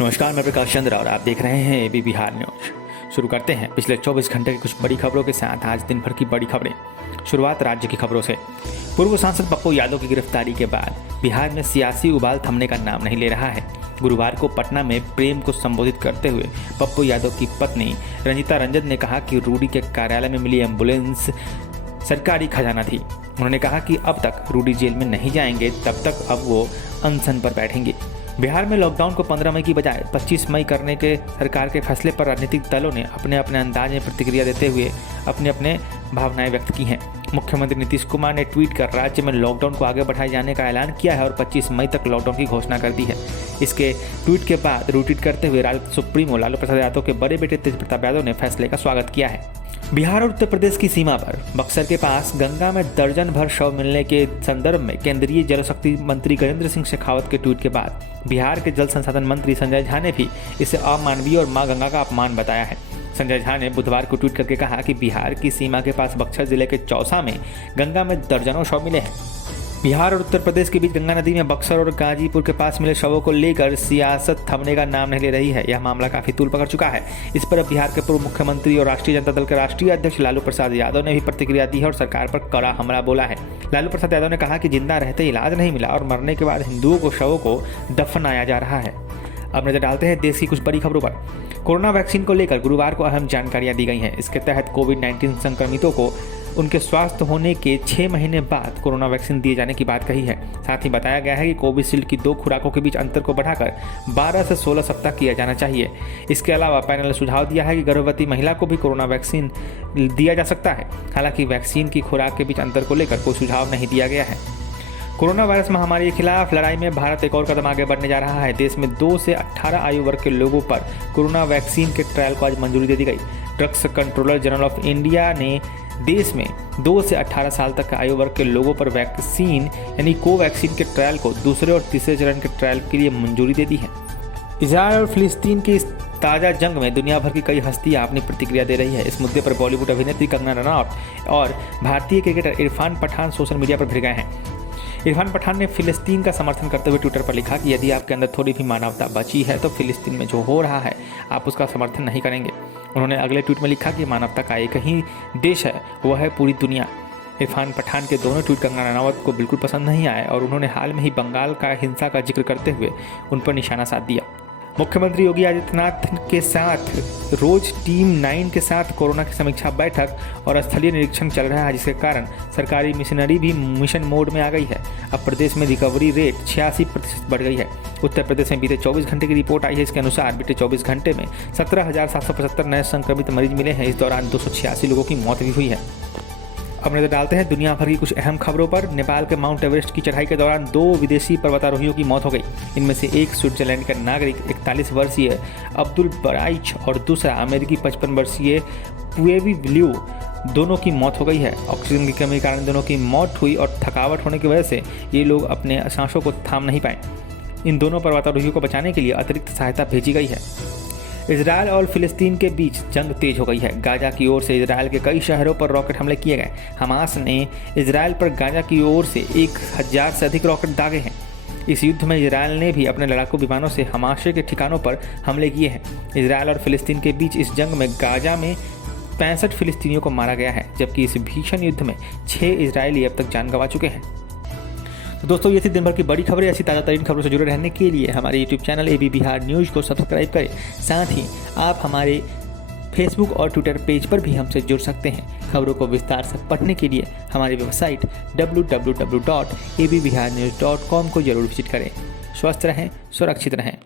नमस्कार, मैं प्रकाश चंद्र और आप देख रहे हैं एबी बिहार न्यूज। शुरू करते हैं पिछले 24 घंटे की कुछ बड़ी खबरों के साथ। आज दिन भर की बड़ी खबरें। शुरुआत राज्य की खबरों से। पूर्व सांसद पप्पू यादव की गिरफ्तारी के बाद बिहार में सियासी उबाल थमने का नाम नहीं ले रहा है। गुरुवार को पटना में प्रेम को संबोधित करते हुए पप्पू यादव की पत्नी रंजीता रंजन ने कहा कि रूडी के कार्यालय में मिली एम्बुलेंस सरकारी खजाना थी। उन्होंने कहा कि अब तक रूडी जेल में नहीं जाएंगे, तब तक अब वो अनशन पर बैठेंगे। बिहार में लॉकडाउन को 15 मई की बजाय 25 मई करने के सरकार के फैसले पर राजनीतिक दलों ने अपने अपने अंदाज में प्रतिक्रिया देते हुए अपने अपने भावनाएं व्यक्त की हैं। मुख्यमंत्री नीतीश कुमार ने ट्वीट कर राज्य में लॉकडाउन को आगे बढ़ाए जाने का ऐलान किया है और 25 मई तक लॉकडाउन की घोषणा कर दी है। इसके ट्वीट के बाद रीट्वीट करते हुए राजद सुप्रीमो लालू प्रसाद यादव के बड़े बेटे तेज प्रताप यादव ने फैसले का स्वागत किया है। बिहार और उत्तर प्रदेश की सीमा पर बक्सर के पास गंगा में दर्जन भर शव मिलने के संदर्भ में केंद्रीय जल शक्ति मंत्री गजेंद्र सिंह शेखावत के ट्वीट के बाद बिहार के जल संसाधन मंत्री संजय झा ने भी इसे अमानवीय और मां गंगा का अपमान बताया है। संजय झा ने बुधवार को ट्वीट करके कहा कि बिहार की सीमा के पास बक्सर जिले के चौसा में गंगा में दर्जनों शव मिले हैं। बिहार और उत्तर प्रदेश के बीच गंगा नदी में बक्सर और गाजीपुर के पास मिले शवों को लेकर सियासत थमने का नाम नहीं ले रही है। यह मामला काफी तूल पकड़ चुका है। इस पर अब बिहार के पूर्व मुख्यमंत्री और राष्ट्रीय जनता दल के राष्ट्रीय अध्यक्ष लालू प्रसाद यादव ने भी प्रतिक्रिया दी है और सरकार पर कड़ा हमला बोला है। लालू प्रसाद यादव ने कहा कि जिंदा रहते इलाज नहीं मिला और मरने के बाद हिंदुओं को शवों को दफनाया जा रहा है। अब नजर डालते हैं देश की कुछ बड़ी खबरों पर। कोरोना वैक्सीन को लेकर गुरुवार को अहम जानकारियां दी गई हैं। इसके तहत कोविड-19 संक्रमितों को उनके स्वस्थ होने के 6 महीने बाद कोरोना वैक्सीन दिए जाने की बात कही है। साथ ही बताया गया है कि कोविशील्ड की 2 खुराकों के बीच अंतर को बढ़ाकर 12 से 16 सप्ताह किया जाना चाहिए। इसके अलावा पैनल ने सुझाव दिया है कि गर्भवती महिला को भी कोरोना वैक्सीन दिया जा सकता है। हालांकि वैक्सीन की खुराक के बीच अंतर को लेकर कोई सुझाव नहीं दिया गया है। कोरोना वायरस महामारी के खिलाफ लड़ाई में भारत एक और कदम आगे बढ़ने जा रहा है। देश में 2 से 18 आयु वर्ग के लोगों पर कोरोना वैक्सीन के ट्रायल को आज मंजूरी दे दी गई। Drugs controller general of India ने देश में 2 से 18 साल तक आयु वर्ग के लोगों पर वैक्सीन यानी कोवैक्सीन के ट्रायल को दूसरे और तीसरे चरण के ट्रायल के लिए मंजूरी दे दी है। इजरायल और फिलिस्तीन की इस ताज़ा जंग में दुनिया भर की कई हस्तियां अपनी प्रतिक्रिया दे रही है। इस मुद्दे पर बॉलीवुड अभिनेत्री कंगना रनौत और भारतीय cricketer Irfan Pathan social media पर भिड़ गए हैं। इरफान पठान ने फिलिस्तीन का समर्थन करते हुए ट्विटर पर लिखा कि यदि आपके अंदर थोड़ी भी मानवता बची है तो फिलिस्तीन में जो हो रहा है आप उसका समर्थन नहीं करेंगे। उन्होंने अगले ट्वीट में लिखा कि मानवता का एक ही देश है, वह है पूरी दुनिया। इरफान पठान के दोनों ट्वीट कंगना रनौत को बिल्कुल पसंद नहीं आए और उन्होंने हाल में ही बंगाल का हिंसा का जिक्र करते हुए उन पर निशाना साध दिया। मुख्यमंत्री योगी आदित्यनाथ के साथ रोज टीम 9 के साथ कोरोना की समीक्षा बैठक और स्थलीय निरीक्षण चल रहा है, जिसके कारण सरकारी मशीनरी भी मिशन मोड में आ गई है। अब प्रदेश में रिकवरी रेट 86% बढ़ गई है। उत्तर प्रदेश में बीते 24 घंटे की रिपोर्ट आई है। इसके अनुसार बीते 24 घंटे में 17,775 नए संक्रमित मरीज मिले हैं। इस दौरान 286 लोगों की मौत भी हुई है। अब नजर डालते हैं दुनिया भर की कुछ अहम खबरों पर। नेपाल के माउंट एवरेस्ट की चढ़ाई के दौरान 2 विदेशी पर्वतारोहियों की मौत हो गई। इनमें से एक स्विट्जरलैंड का नागरिक 41 वर्षीय अब्दुल बराइच और दूसरा अमेरिकी 55 वर्षीय पुएवी ब्ल्यू, दोनों की मौत हो गई है। ऑक्सीजन की कमी के कारण दोनों की मौत हुई और थकावट होने की वजह से ये लोग अपने सांसों को थाम नहीं पाए। इन दोनों पर्वतारोहियों को बचाने के लिए अतिरिक्त सहायता भेजी गई है। इजरायल और फिलिस्तीन के बीच जंग तेज हो गई है। गाजा की ओर से इजरायल के कई शहरों पर रॉकेट हमले किए गए। हमास ने इजरायल पर गाजा की ओर से 1000 से अधिक रॉकेट दागे हैं। इस युद्ध में इजरायल ने भी अपने लड़ाकू विमानों से हमास के ठिकानों पर हमले किए हैं। इजरायल और फिलिस्तीन के बीच इस जंग में गाजा में 65 फिलिस्तीनियों को मारा गया है, जबकि इस भीषण युद्ध में 6 इजरायली अब तक जान गंवा चुके हैं। तो दोस्तों, ये थी दिन भर की बड़ी खबरें। ऐसी ताज़ा तरीन खबरों से जुड़े रहने के लिए हमारे YouTube channel AB Bihar news को सब्सक्राइब करें। साथ ही आप हमारे फेसबुक और ट्विटर पेज पर भी हमसे जुड़ सकते हैं। खबरों को विस्तार से पढ़ने के लिए हमारी वेबसाइट www.abbiharnews.com को जरूर विजिट करें। स्वस्थ रहें, सुरक्षित रहें।